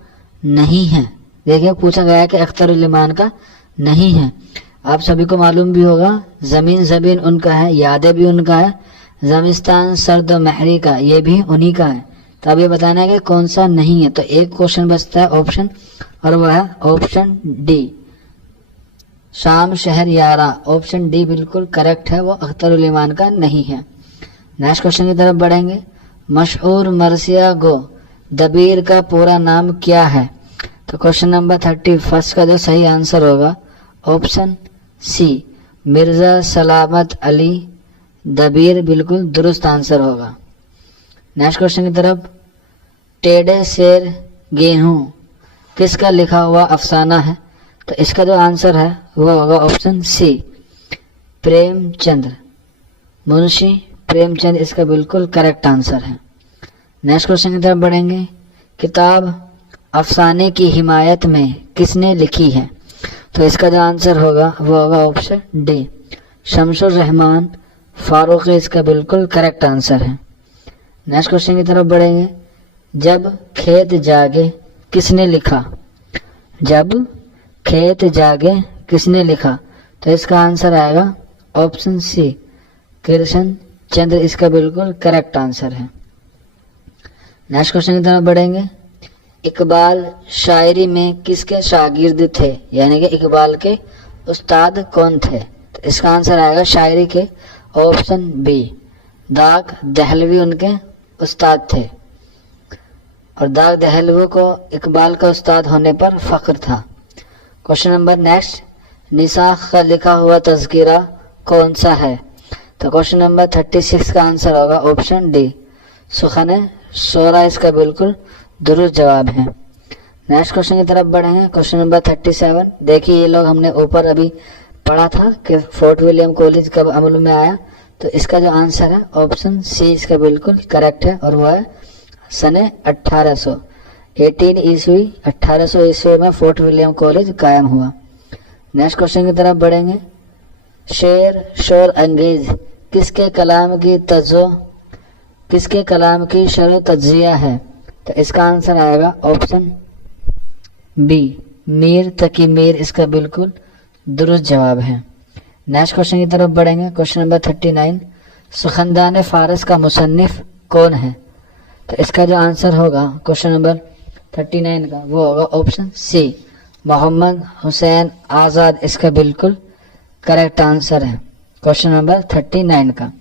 नहीं है? देखिए पूछा गया है कि अख्तरुल ईमान का नहीं है। आप सभी को मालूम भी होगा, जमीन जबीन उनका है, यादें भी उनका है, जमिस्तान सर्द महरी का ये भी उन्हीं का है। तो अब ये बताना है कि कौन सा नहीं है। तो एक क्वेश्चन बचता है ऑप्शन, और वह है ऑप्शन डी, शाम शहर यारा, ऑप्शन डी बिल्कुल करेक्ट है, वो अख्तरुल ईमान का नहीं है। नेक्स्ट क्वेश्चन की तरफ बढ़ेंगे। मशहूर मरसिया गो दबीर का पूरा नाम क्या है? तो क्वेश्चन नंबर 31 का जो सही आंसर होगा ऑप्शन सी, मिर्जा सलामत अली दबीर, बिल्कुल दुरुस्त आंसर होगा। नेक्स्ट क्वेश्चन की तरफ। टेढ़े शेर गेहूं किसका लिखा हुआ अफसाना है? तो इसका जो आंसर है वो होगा ऑप्शन सी, प्रेमचंद्र, मुंशी प्रेमचंद, इसका बिल्कुल करेक्ट आंसर है। नेक्स्ट क्वेश्चन की तरफ बढ़ेंगे। किताब अफसाने की हिमायत में किसने लिखी है? तो इसका जो आंसर होगा वो होगा ऑप्शन डी, शमसुर रहमान फारूकी, इसका बिल्कुल करेक्ट आंसर है। नेक्स्ट क्वेश्चन की तरफ बढ़ेंगे। जब खेत जागे किसने लिखा? जब खेत जागे किसने लिखा? तो इसका आंसर आएगा ऑप्शन सी, कृष्ण चंद्र, इसका बिल्कुल करेक्ट आंसर है। नेक्स्ट क्वेश्चन की तरफ बढ़ेंगे। इकबाल शायरी में किसके शागिर्द थे? यानी कि इकबाल के उस्ताद कौन थे? तो इसका आंसर आएगा शायरी के ऑप्शन बी, दाग दहलवी उनके उस्ताद थे, और दाग दहलवी को इकबाल का उस्ताद होने पर फख्र था। Question number next. निसाख का लिखा हुआ तज़किरा कौन सा है? तो क्वेश्चन नंबर 36 का आंसर होगा ऑप्शन डी, सुखन शोरा, इसका बिल्कुल दुरुस्त जवाब है। नेक्स्ट क्वेश्चन की तरफ बढ़ेंगे। Question number 37। देखिए ये लोग हमने ऊपर अभी पढ़ा था कि फोर्ट विलियम कॉलेज कब अमल में आया, तो इसका जो आंसर है ऑप्शन सी, इसका बिल्कुल करेक्ट है, और वह है सन 1800 ईस्वी में फोर्ट विलियम कॉलेज कायम हुआ। नेक्स्ट क्वेश्चन की तरफ बढ़ेंगे। शेर शोर अंगेज किसके कलाम की शर तज्जिया है? तो इसका आंसर आएगा ऑप्शन बी, मीर तकी मीर, इसका बिल्कुल दुरुस्त जवाब है। नेक्स्ट क्वेश्चन की तरफ बढ़ेंगे। Question number 39। सुखनदान फारस का मुसन्निफ कौन है? तो इसका जो आंसर होगा क्वेश्चन नंबर 39 का वो होगा ऑप्शन सी, मोहम्मद हुसैन आज़ाद, इसका बिल्कुल करेक्ट आंसर है क्वेश्चन नंबर 39 का।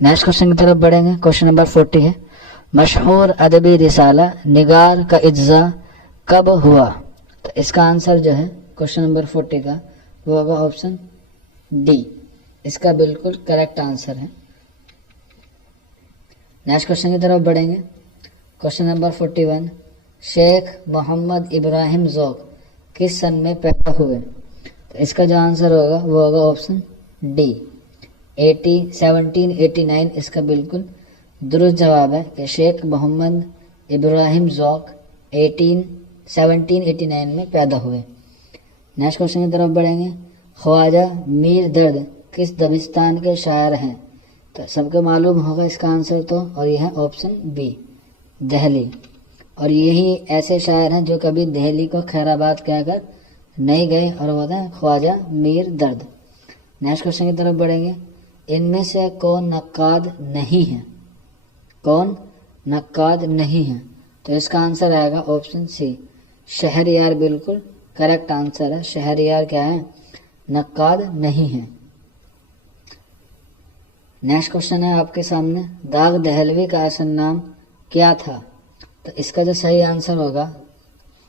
नेक्स्ट क्वेश्चन की तरफ बढ़ेंगे। क्वेश्चन नंबर 40 है। मशहूर अदबी रिसाला निगार का इज्जा कब हुआ? तो इसका आंसर जो है क्वेश्चन नंबर 40 का वो होगा ऑप्शन डी, इसका बिल्कुल करेक्ट आंसर है। नेक्स्ट क्वेश्चन की तरफ बढ़ेंगे। क्वेश्चन नंबर 41, शेख मोहम्मद इब्राहिम ज़ौक किस सन में पैदा हुए? तो इसका जो आंसर होगा वो होगा ऑप्शन डी 1789। इसका बिल्कुल दुरुस्त जवाब है कि शेख मोहम्मद इब्राहिम ज़ौक 1789 में पैदा हुए। नेक्स्ट क्वेश्चन की तरफ बढ़ेंगे। ख्वाजा मीर दर्द किस दबिस्तान के शायर हैं? तो सबको मालूम होगा इसका आंसर तो, और यह है ऑप्शन बी दिल्ली। और यही ऐसे शायर हैं जो कभी दिल्ली को खैराबाद कहकर नहीं गए, और वो है ख्वाजा मीर दर्द। नेक्स्ट क्वेश्चन की तरफ बढ़ेंगे। इनमें से कौन नक्काद नहीं है? कौन नक्काद नहीं है? तो इसका आंसर आएगा ऑप्शन सी शहरयार। बिल्कुल करेक्ट आंसर है, शहरयार क्या है? नक्काद नहीं है। नेक्स्ट क्वेश्चन है आपके सामने, दाग दहलवी का असल नाम क्या था? तो इसका जो सही आंसर होगा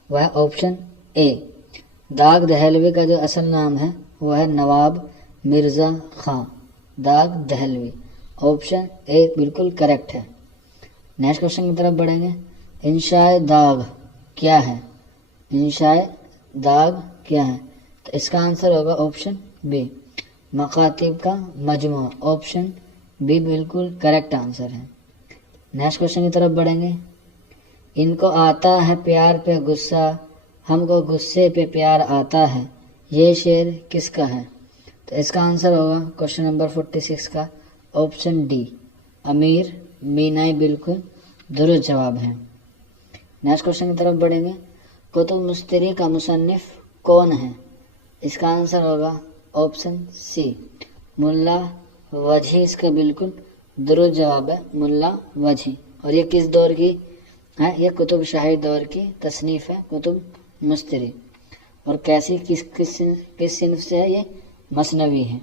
वह है ऑप्शन ए। दाग दहलवी का जो असल नाम है वह है नवाब मिर्ज़ा खां। दाग दहलवी, ऑप्शन ए बिल्कुल करेक्ट है। नेक्स्ट क्वेश्चन की तरफ बढ़ेंगे। इंशाए दाग क्या है? इंशाए दाग क्या है? तो इसका आंसर होगा ऑप्शन बी मकातिब का मजमू। ऑप्शन बी बिल्कुल करेक्ट आंसर है। नेक्स्ट क्वेश्चन की तरफ बढ़ेंगे। इनको आता है प्यार पे गुस्सा, हमको गुस्से पे प्यार आता है, ये शेर किसका है? तो इसका आंसर होगा क्वेश्चन नंबर 46 का ऑप्शन डी अमीर मीनाई। बिल्कुल दुरुस्त जवाब है। नेक्स्ट क्वेश्चन की तरफ बढ़ेंगे। कुतुब मुस्तरी का मुसन्निफ कौन है? इसका आंसर होगा ऑप्शन सी मुल्ला वजी। इसका बिल्कुल दुरुस्त जवाब है मुल्ला वजी। और ये किस दौर की है? ये कुतुब शाही दौर की तसनीफ़ है कुतुब मुस्तरी। और कैसी किस सिनफ से है? ये मसनवी है।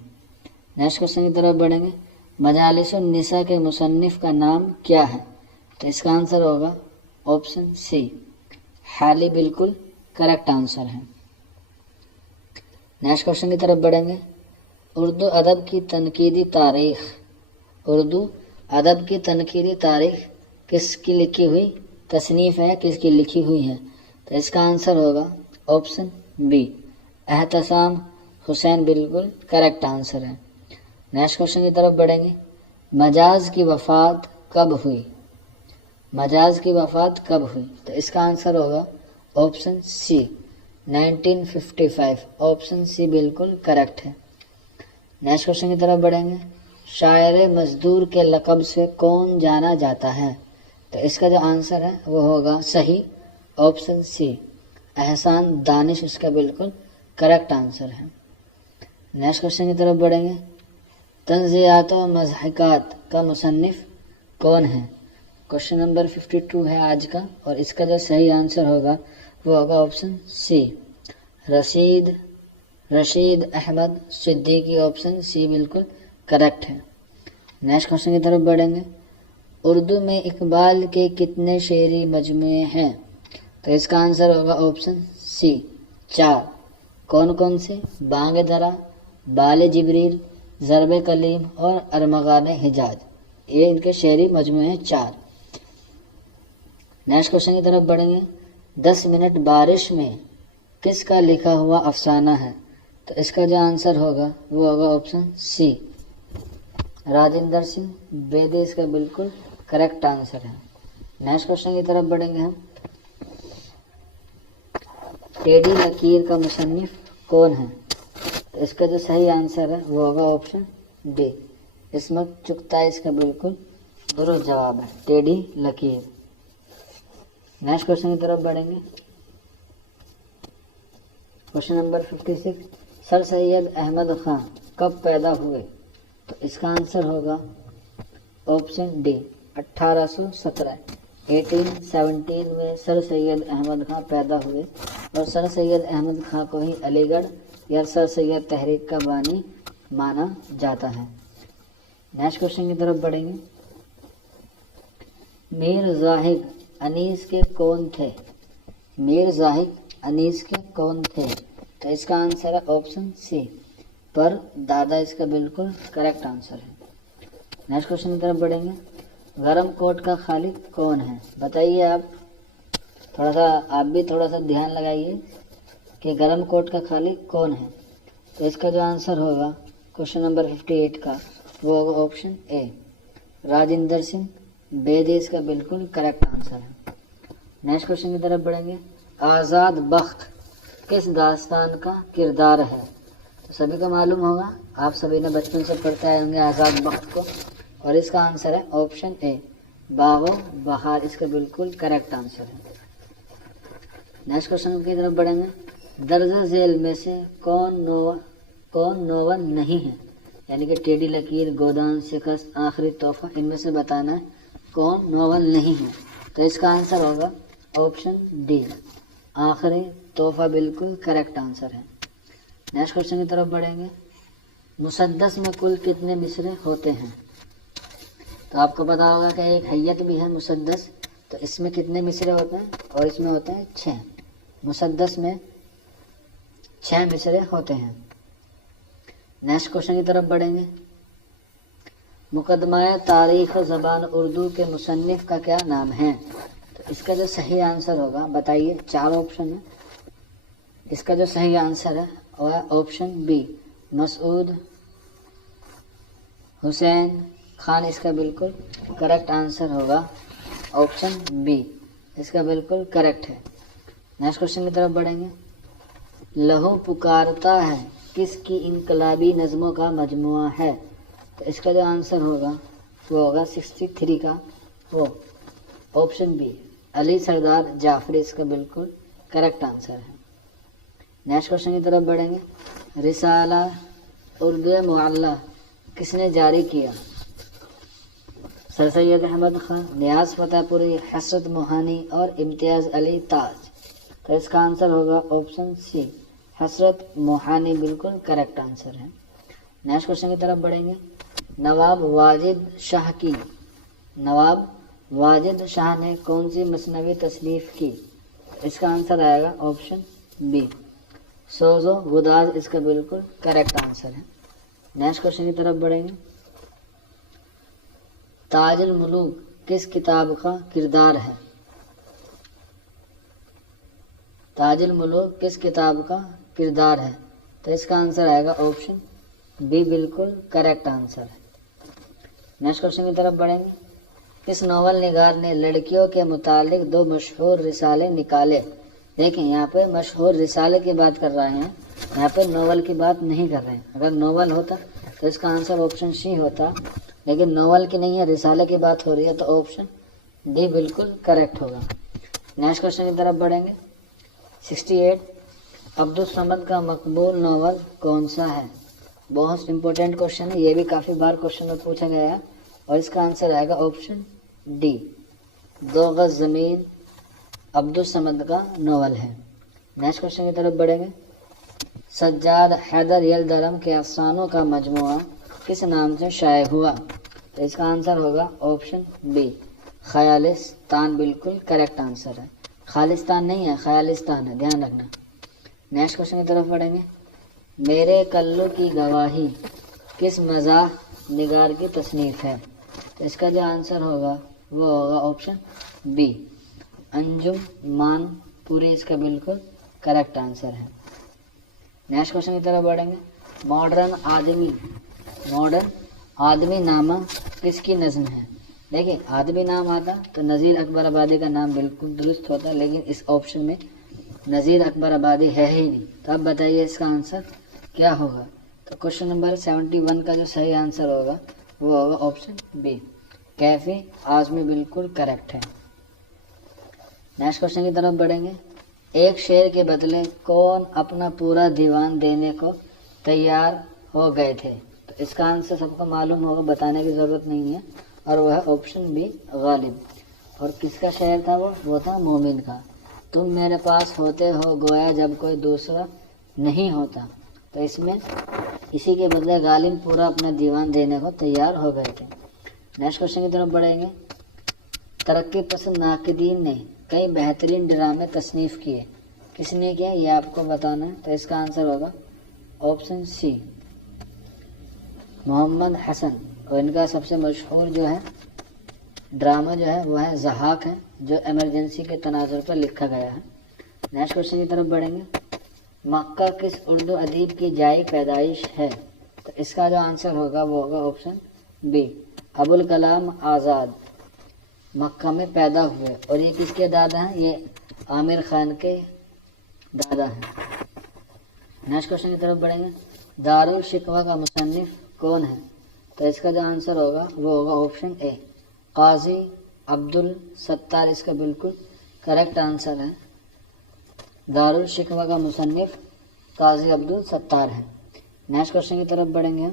नेक्स्ट क्वेश्चन की तरफ बढ़ेंगे। मजालिसुन निसा के मुसन्निफ का नाम क्या है? तो इसका आंसर होगा ऑप्शन सी हाली। बिल्कुल करेक्ट आंसर है। नेक्स्ट क्वेश्चन की तरफ बढ़ेंगे। उर्दू अदब की तनकीदी तारीख, उर्दू अदब की तनकीदी तारीख किसकी लिखी हुई तसनीफ़ है? किसकी लिखी हुई है? तो इसका आंसर होगा ऑप्शन बी एहतसाम हुसैन। बिल्कुल करेक्ट आंसर है। नेक्स्ट क्वेश्चन की तरफ बढ़ेंगे। मजाज की वफ़ात कब हुई? मजाज की वफ़ात कब हुई? तो इसका आंसर होगा ऑप्शन सी 1955। ऑप्शन सी बिल्कुल करेक्ट है। नेक्स्ट क्वेश्चन की तरफ बढ़ेंगे। शायर मजदूर के लक़ब से कौन जाना जाता है? तो इसका जो आंसर है वो होगा सही ऑप्शन सी एहसान दानिश। इसका बिल्कुल करेक्ट आंसर है। नेक्स्ट क्वेश्चन की तरफ बढ़ेंगे। तंज़ियात व मज़हिकात का मुसन्निफ कौन है? क्वेश्चन नंबर 52 है आज का, और इसका जो सही आंसर होगा वो होगा option C Rashid Ahmed Siddiqui. Option C बिल्कुल करेक्ट है। नेक्स्ट क्वेश्चन की तरफ बढ़ेंगे। उर्दू में इकबाल के कितने शेरी मजमुए हैं? तो इसका आंसर होगा ऑप्शन सी 4। कौन कौन से? बांग दरा, बाल जिब्रील, ज़रब कलीम और अरमगान हिजाज। ये इनके शेरी मजमुए हैं 4। नेक्स्ट क्वेश्चन की तरफ बढ़ेंगे। 10 मिनट बारिश में किसका लिखा हुआ अफसाना है? तो इसका जो आंसर होगा वो होगा ऑप्शन सी राजेंद्र सिंह बेदी। इसका बिल्कुल करेक्ट आंसर है। नेक्स्ट क्वेश्चन की तरफ बढ़ेंगे हम। टेढ़ी लकीर का मुसन्निफ कौन है? तो इसका जो सही आंसर है वो होगा ऑप्शन डी इस्मत चुगताई। इसका बिल्कुल दुरुस्त जवाब है टेढ़ी लकीर। नेक्स्ट क्वेश्चन की तरफ बढ़ेंगे। Question number 56। Sir Syed Ahmad Khan कब पैदा हुए? तो इसका आंसर होगा ऑप्शन डी 1817। 1817 में सर सैयद अहमद खां पैदा हुए, और सर सैयद अहमद खां को ही अलीगढ़ या सर सैयद तहरीक का बानी माना जाता है। नेक्स्ट क्वेश्चन की तरफ बढ़ेंगे। मीर ज़ाहिद अनीस के कौन थे? मीर ज़ाहिद अनीस के कौन थे? तो इसका आंसर है ऑप्शन सी पर दादा। इसका बिल्कुल करेक्ट आंसर है। नेक्स्ट क्वेश्चन की तरफ बढ़ेंगे। गरम कोट का खालिक कौन है? बताइए आप, आप भी थोड़ा सा ध्यान लगाइए कि गरम कोट का खालिक कौन है। तो इसका जो आंसर होगा क्वेश्चन नंबर 58 का वो होगा ऑप्शन ए, राजेंद्र सिंह बेदी इसका बिल्कुल करेक्ट आंसर है। नेक्स्ट क्वेश्चन की तरफ बढ़ेंगे। आज़ाद बख्त किस दास्तान का किरदार है? तो सभी को मालूम होगा, आप सभी ने बचपन से पढ़ते आए होंगे आज़ाद बख्त को, और इसका आंसर है ऑप्शन ए, बागो बहार इसका बिल्कुल करेक्ट आंसर है। नेक्स्ट क्वेश्चन की तरफ बढ़ेंगे। दर्ज झेल में से कौन नोवन नहीं है? यानी कि टेढ़ी लकीर, गोदान, शिकस्त, आखिरी तोहफा, इनमें से बताना है कौन नोवेल नहीं है। तो इसका आंसर होगा ऑप्शन डी, आखिरी तोहफा बिल्कुल करेक्ट आंसर है। नेक्स्ट क्वेश्चन की तरफ बढ़ेंगे। मुसद्दस में कुल कितने मिसरे होते हैं? तो आपको पता होगा कि एक हैयत भी है मुसद्दस, तो इसमें कितने मिसरे होते हैं? और इसमें होते हैं 6। मुसद्दस में 6 मिसरे होते हैं। नेक्स्ट क्वेश्चन की तरफ बढ़ेंगे। मुकदमा तारीख ज़बान उर्दू के मुसन्निफ का क्या नाम है? तो इसका जो सही आंसर होगा बताइए, 4 ऑप्शन है। इसका जो सही आंसर है वह है ऑप्शन बी, मसूद हुसैन खान इसका बिल्कुल करेक्ट आंसर होगा ऑप्शन बी, इसका बिल्कुल करेक्ट है। नेक्स्ट क्वेश्चन की तरफ बढ़ेंगे। लहू पुकारता है किसकी इनकलाबी नज़मों का मजमुआ है? तो इसका जो आंसर होगा वो होगा 63 का वो ऑप्शन बी, अली सरदार जाफरी इसका बिल्कुल करेक्ट आंसर है। नेक्स्ट क्वेश्चन की तरफ बढ़ेंगे। रिसाला उर्दू मुअल्ला किसने जारी किया? सर सैयद अहमद खान, नियाज फतेहपुरी, हसरत मोहानी और इम्तियाज़ अली ताज। तो इसका आंसर होगा ऑप्शन सी, हसरत मोहानी बिल्कुल करेक्ट आंसर है। नेक्स्ट क्वेश्चन की तरफ बढ़ेंगे। नवाब वाजिद शाह ने कौन सी मसनवी तसनीफ की? इसका आंसर आएगा ऑप्शन बी, सोज़ो गुदाज इसका बिल्कुल करेक्ट आंसर है। नेक्स्ट क्वेश्चन की तरफ बढ़ेंगे। ताजुल मुलूक किस किताब का किरदार है? ताजुल मुलूक किस किताब का किरदार है? तो इसका आंसर आएगा ऑप्शन बी, बिल्कुल करेक्ट आंसर है। नेक्स्ट क्वेश्चन की तरफ बढ़ेंगे। किस नॉवल निगार ने लड़कियों के मुतालिक 2 मशहूर रिसाले निकाले? देखें, यहाँ पे मशहूर रिसाले की बात कर रहे हैं, यहाँ पे नॉवल की बात नहीं कर रहे हैं। अगर नॉवल होता तो इसका आंसर ऑप्शन सी होता, लेकिन नॉवल की नहीं है, रिसाले की बात हो रही है, तो ऑप्शन डी बिल्कुल करेक्ट होगा। नेक्स्ट क्वेश्चन की तरफ बढ़ेंगे। 68 अब्दुल समद का मकबूल नॉवल कौन सा है? बहुत इंपॉर्टेंट क्वेश्चन है, ये भी काफ़ी बार क्वेश्चन में पूछा गया है, और इसका आंसर आएगा ऑप्शन डी, 2 गज़ ज़मीन अब्दुल समद का नॉवल है। नेक्स्ट क्वेश्चन की तरफ बढ़ेंगे। सज्जाद हैदर यलदरम के अफसानों का मजमुआ किस नाम से शाये हुआ? तो इसका आंसर होगा ऑप्शन बी, ख़यालिस्तान बिल्कुल करेक्ट आंसर है। खालिस्तान नहीं है, ख़यालिस्तान है, ध्यान रखना। नेक्स्ट क्वेश्चन की तरफ बढ़ेंगे। मेरे कल्लू की गवाही किस मज़ाह निगार की तसनीफ़ है? तो इसका जो आंसर होगा वो होगा ऑप्शन बी, अंजुम मानपुरी इसका बिल्कुल करेक्ट आंसर है। नेक्स्ट क्वेश्चन की तरफ बढ़ेंगे। मॉडर्न आदमी नामा किसकी नज़्म है? देखिए, आदमी नाम आता तो नज़ीर अकबर आबादी का नाम बिल्कुल दुरुस्त होता, लेकिन इस ऑप्शन में नज़ीर अकबर आबादी है ही नहीं। तो अब बताइए इसका आंसर क्या होगा? तो क्वेश्चन नंबर 71 का जो सही आंसर होगा वो होगा ऑप्शन बी, कैफी आज़मी बिल्कुल करेक्ट है। नेक्स्ट क्वेश्चन की तरफ बढ़ेंगे। एक शेर के बदले कौन अपना पूरा दीवान देने को तैयार हो गए थे? तो इसका आंसर सबको मालूम होगा, बताने की ज़रूरत नहीं है, और वह है ऑप्शन बी, गालिब। और किसका शेर था वो था मोमिन का। तुम मेरे पास होते हो गोया जब कोई दूसरा नहीं होता। तो इसमें इसी के बदले गालिब पूरा अपना दीवान देने को तैयार हो गए थे। नेक्स्ट क्वेश्चन की तरफ बढ़ेंगे। तरक्की पसंद नाक़दीन ने कई बेहतरीन ड्रामे तसनीफ़ किए, किसने किया ये आपको बताना है। तो इसका आंसर होगा ऑप्शन सी, मोहम्मद हसन। और इनका सबसे मशहूर जो है ड्रामा जो है वो है ज़हाक है, जो इमरजेंसी के तनाजुर पर लिखा गया है। नेक्स्ट क्वेश्चन की तरफ बढ़ेंगे। मक्का किस उर्दू अदीब की जाई पैदाइश है? तो इसका जो आंसर होगा वो होगा ऑप्शन बी, अबुल कलाम आज़ाद मक्का में पैदा हुए। और ये किसके दादा हैं? ये आमिर खान के दादा हैं। नेक्स्ट क्वेश्चन की तरफ बढ़ेंगे। दारुल शिकवा का मुसन्निफ कौन है? तो इसका जो आंसर होगा वो होगा ऑप्शन ए, काजी अब्दुल सत्तार इसका बिल्कुल करेक्ट आंसर है। दारुल शिकवा का मुसन्निफ काजी अब्दुल सत्तार है। नेक्स्ट क्वेश्चन की तरफ बढ़ेंगे।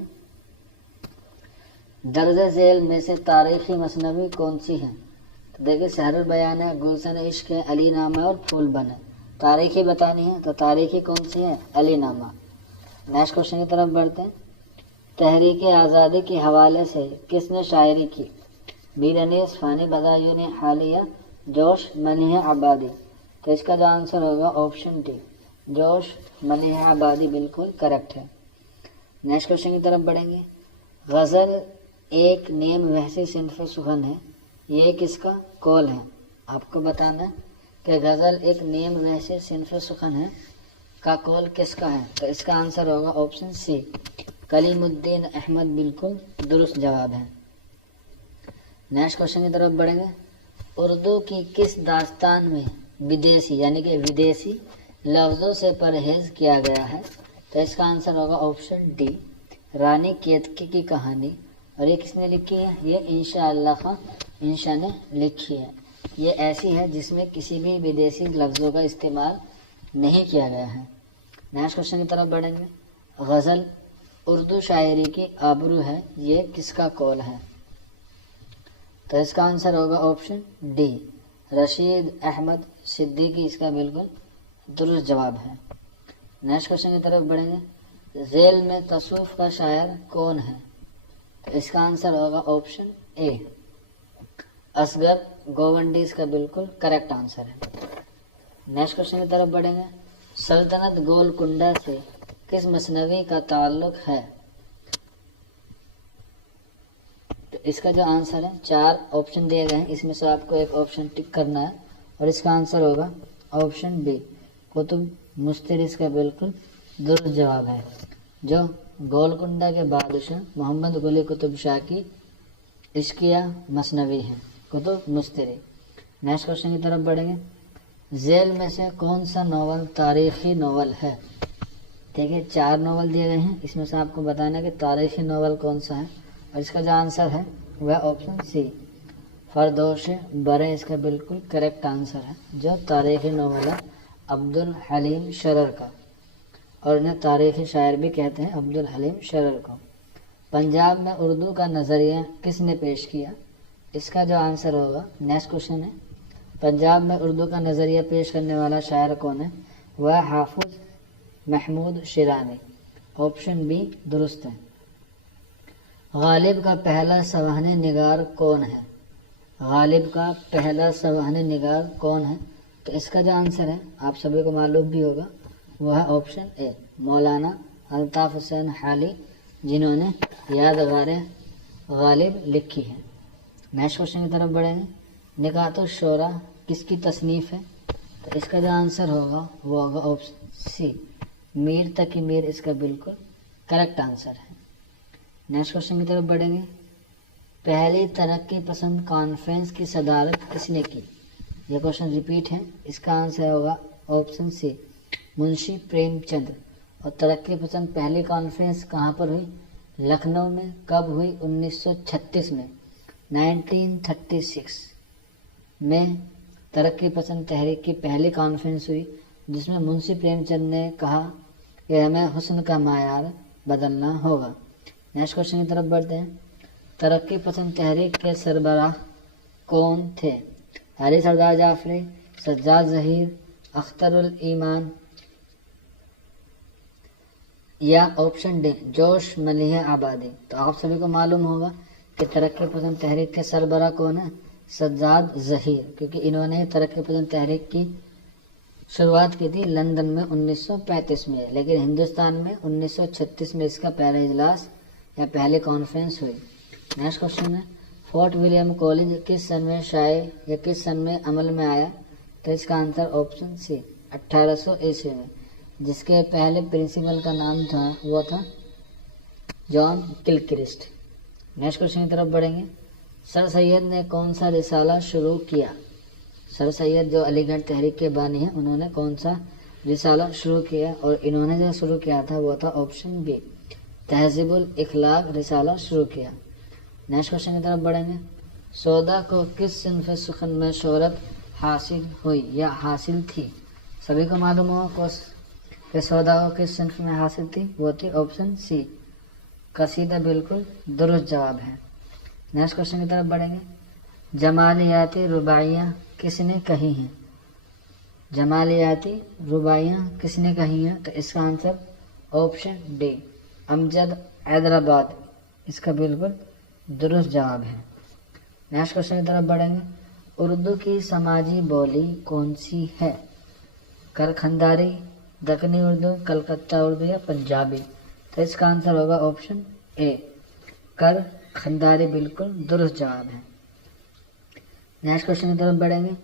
दर्ज झेल में से तारीखी मसनवी कौन सी है? तो देखिए, सहरुल बयान है, गुलशन इश्क है, अली नामा और फूल बन है। तारीखी बतानी है तो तारीखी कौन सी है? अली नामा। नेक्स्ट क्वेश्चन की तरफ बढ़ते हैं। तहरीक आज़ादी के हवाले से किसने शायरी की? मीर अनीस, फानी बदायूं ने हालिया, जोश मलिह आबादी। तो इसका जो आंसर होगा ऑप्शन डी, जोश मलिह आबादी बिल्कुल करेक्ट है। नेक्स्ट क्वेश्चन की तरफ बढ़ेंगे। गज़ल एक नेम वहसी सिन्फ सुखन है, ये किसका कौल है? आपको बताना है कि गज़ल एक नेम वहसी सिन्फ सुखन है का कौल किसका है? तो इसका आंसर होगा ऑप्शन सी, कलीमुद्दीन अहमद बिल्कुल दुरुस्त जवाब है। नेक्स्ट क्वेश्चन की तरफ बढ़ेंगे। उर्दू की किस दास्तान में विदेशी यानी कि विदेशी लफ्ज़ों से परहेज किया गया है? तो इसका आंसर होगा ऑप्शन डी, रानी केतकी की कहानी। और ये किसने लिखी है? ये इंशा अल्लाह खां इंशा ने लिखी है। ये ऐसी है जिसमें किसी भी विदेशी लफ्ज़ों का इस्तेमाल नहीं किया गया है। नेक्स्ट क्वेश्चन की तरफ बढ़ेंगे। गज़ल उर्दू शायरी की आबरू है, ये किसका कौल है? तो इसका आंसर होगा ऑप्शन डी, रशीद अहमद सिद्दीकी इसका बिल्कुल दुरुस्त जवाब है। नेक्स्ट क्वेश्चन की तरफ बढ़ेंगे। झेल में तसूफ का शायर कौन है? तो इसका आंसर होगा ऑप्शन ए, असगर गोवंडी इसका बिल्कुल करेक्ट आंसर है। नेक्स्ट क्वेश्चन की तरफ बढ़ेंगे। सल्तनत गोलकुंडा से किस मसनवी का ताल्लुक है? तो इसका जो आंसर है, 4 ऑप्शन दिए गए हैं, इसमें से आपको एक ऑप्शन टिक करना है और इसका आंसर होगा ऑप्शन बी, कुतुब मुस्तिर इसका बिल्कुल दुरुस्त जवाब है, जो गोलकुंडा के बादशाह मोहम्मद कुली कुतुब शाह की इश्किया मसनवी है, कुतुब मुस्तिरी। नेक्स्ट क्वेश्चन की तरफ बढ़ेंगे। झेल में से कौन सा नावल तारीखी नावल है? देखिए, 4 नावल दिए गए हैं, इसमें से आपको बताना है कि तारीखी नावल कौन सा है। और इसका जो आंसर है वह ऑप्शन सी, फरदोश बरे इसका बिल्कुल करेक्ट आंसर है, जो तारीखी नावल है अब्दुल हलीम शरर का। और इन्हें तारीखी शायर भी कहते हैं, अब्दुल हलीम शरर को। पंजाब में उर्दू का नज़रिया किसने पेश किया? इसका जो आंसर होगा, नेक्स्ट क्वेश्चन है, पंजाब में उर्दू का नज़रिया पेश करने वाला शायर कौन है? वह हाफिज महमूद शिरानी। ऑप्शन बी दुरुस्त है। गालिब का पहला सवाहने निगार कौन है? गालिब का पहला सवाहने निगार कौन है? तो इसका जो आंसर है, आप सभी को मालूम भी होगा, वह है ऑप्शन ए, मौलाना अल्ताफ़ हुसैन हाली, जिन्होंने यादगार गालिब लिखी है। नेक्स्ट क्वेश्चन की तरफ बढ़ेंगे। निकातो शोरा किसकी तसनीफ़ है? तो इसका जो आंसर होगा वो होगा ऑप्शन सी, मीर तकी मीर इसका बिल्कुल करेक्ट आंसर है। नेक्स्ट क्वेश्चन की तरफ बढ़ेंगे। पहली तरक्की पसंद कॉन्फ्रेंस की सदारत किसने की? यह क्वेश्चन रिपीट है, इसका आंसर होगा ऑप्शन सी, मुंशी प्रेमचंद। और तरक्की पसंद पहली कॉन्फ्रेंस कहाँ पर हुई? लखनऊ में। कब हुई? 1936 में, 1936 में तरक्की पसंद तहरीक की पहली कॉन्फ्रेंस हुई, जिसमें मुंशी प्रेमचंद ने कहा कि हमें हुस्न का मायार बदलना होगा। नेक्स्ट क्वेश्चन की तरफ बढ़ते हैं। तरक्की पसंद तहरीक के सरबराह कौन थे? अली सरदार जाफरी, सज्जाद ज़हीर, अख्तरुल ईमान या ऑप्शन डी, जोश मलिह आबादी। तो आप सभी को मालूम होगा कि तरक्की पसंद तहरीक के सरबराह कौन है? सज्जाद ज़हीर, क्योंकि इन्होंने तरक्की पसंद तहरीक की शुरुआत की थी लंदन में 1935 में, लेकिन हिंदुस्तान में 1936 में इसका पहला इजलास या पहली कॉन्फ्रेंस हुई। नेक्स्ट क्वेश्चन है, फोर्ट विलियम कॉलेज किस सन में शाये या किस सन में अमल में आया? तो इसका आंसर ऑप्शन सी 1800 ईस्वी में, जिसके पहले प्रिंसिपल का नाम था वो था जॉन किलक्रिस्ट। नेक्स्ट क्वेश्चन की तरफ बढ़ेंगे। सर सैयद ने कौन सा रिसाला शुरू किया? सर सैयद जो अलीगढ़ तहरीक के बानी हैं, उन्होंने कौन सा रिसाला शुरू किया? और इन्होंने जो शुरू किया था वो था ऑप्शन बी तहजीबुल इखलाक रिसाला शुरू किया। नेक्स्ट क्वेश्चन की तरफ बढ़ेंगे। सौदा को किस सिन्फ सुखन में शोहरत हासिल हुई या हासिल थी? सभी को मालूम हो कि सौदा को किस सिन्फ में हासिल थी, वो थी ऑप्शन सी कसीदा। बिल्कुल दुरुस्त जवाब है। नेक्स्ट क्वेश्चन की तरफ बढ़ेंगे। जमालियाती रुबाइयाँ किसने कही हैं? जमालियाती रुबाइयाँ किसने कही हैं? तो इसका answer option D Amjad Hyderabad, इसका बिल्कुल दुरुस्त जवाब है। नेक्स्ट क्वेश्चन की तरफ बढ़ेंगे। उर्दू की समाजी बोली कौन सी है? करखंदारी, दक्कनी उर्दू, कलकत्ता उर्दू या पंजाबी? तो इसका आंसर होगा ऑप्शन ए करखंदारी, बिल्कुल दुरुस्त जवाब है। नेक्स्ट क्वेश्चन की तरफ बढ़ेंगे।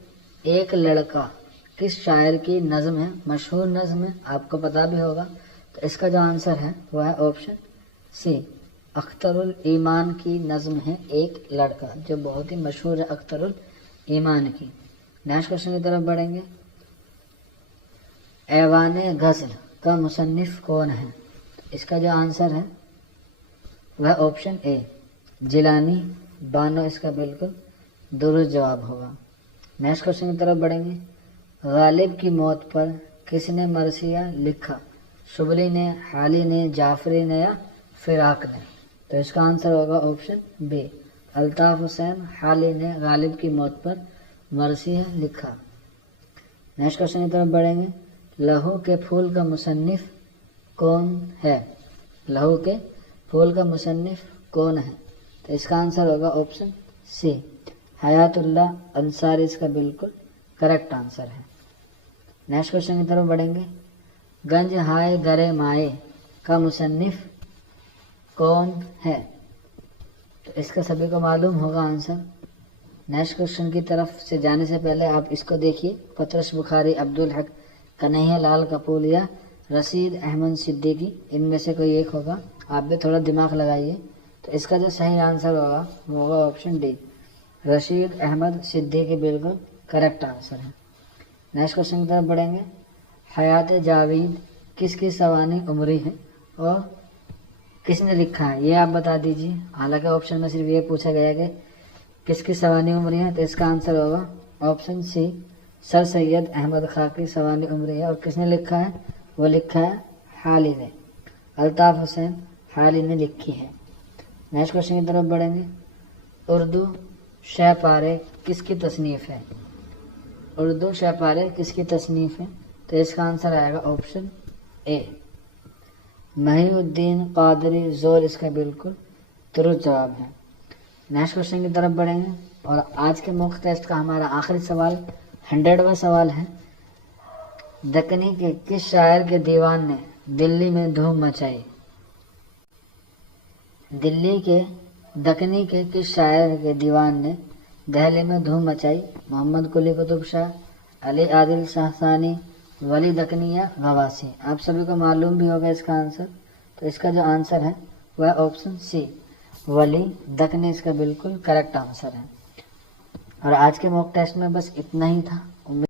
एक लड़का किस शायर की नज़्म है? मशहूर नज़्म है, आपको पता भी होगा। तो इसका जो आंसर है वह है ऑप्शन सी अख्तरुल ईमान की नज़्म है एक लड़का, जो बहुत ही मशहूर है अख्तरुल ईमान की। नेक्स्ट क्वेश्चन की तरफ बढ़ेंगे। ऐवाने गज़ल का मुसन्निफ कौन है? इसका जो आंसर है वह ऑप्शन ए जिलानी बानो, इसका बिल्कुल दुरुस्त जवाब होगा। नेक्स्ट क्वेश्चन की तरफ बढ़ेंगे। गालिब की मौत पर किसने मरसिया लिखा? शुबली ने, हाली ने, जाफरी ने या फिराक ने? तो इसका आंसर होगा ऑप्शन बी अल्ताफ हुसैन हाली ने गालिब की मौत पर मरसिया लिखा। नेक्स्ट क्वेश्चन की तरफ बढ़ेंगे। लहू के फूल का मुसन्निफ कौन है? लहू के फूल का मुसन्निफ कौन है? तो इसका आंसर होगा ऑप्शन सी हयातुल्लाह अंसारी, इसका बिल्कुल करेक्ट आंसर है। नेक्स्ट क्वेश्चन की तरफ बढ़ेंगे। गंज हाय गरे माए का मुसन्निफ कौन है? तो इसका सभी को मालूम होगा आंसर। नेक्स्ट क्वेश्चन की तरफ से जाने से पहले आप इसको देखिए। पतरस बुखारी, अब्दुल हक, कन्हैया लाल कपूर या रशीद अहमद सिद्दीकी, इनमें से कोई एक होगा। आप भी थोड़ा दिमाग लगाइए। तो इसका जो सही आंसर होगा वो होगा ऑप्शन डी रशीद अहमद सिद्दीकी, बिल्कुल करेक्ट आंसर है। नेक्स्ट क्वेश्चन की तरफ बढ़ेंगे। हयात जावेद किसकी सवानी उम्री है और किसने लिखा है, ये आप बता दीजिए। हालांकि ऑप्शन में सिर्फ ये पूछा गया कि किसकी सवानी उम्री है, तो इसका आंसर होगा option C sir Syed Ahmad Khan की सवानी उम्री है। और किसने लिखा है, वो लिखा है हाली ने, अल्ताफ हुसैन हाली ने लिखी है। नेक्स्ट क्वेश्चन की तरफ बढ़ेंगे। उर्दू शहपारे किसकी तसनीफ़ है? उर्दू शहपारे किसकी तसनीफ़ है? तो इसका आंसर आएगा ऑप्शन ए महिउद्दीन कादरी जोर, इसका बिल्कुल दुरुस्त जवाब है। नेक्स्ट क्वेश्चन की तरफ बढ़ेंगे और आज के मॉक टेस्ट का हमारा आखिरी सवाल 100वां सवाल है। दक्कनी के किस शायर के दीवान ने दिल्ली में धूम मचाई? दक्कनी के किस शायर के दीवान ने दिल्ली में धूम मचाई? मोहम्मद कुली कुतुब शाह, अली आदिल शाहसानी, वली दक्कनी या गवासी? आप सभी को मालूम भी होगा इसका आंसर। तो इसका जो आंसर है वह ऑप्शन सी वली दक्कनी, इसका बिल्कुल करेक्ट आंसर है। और आज के मॉक टेस्ट में बस इतना ही था।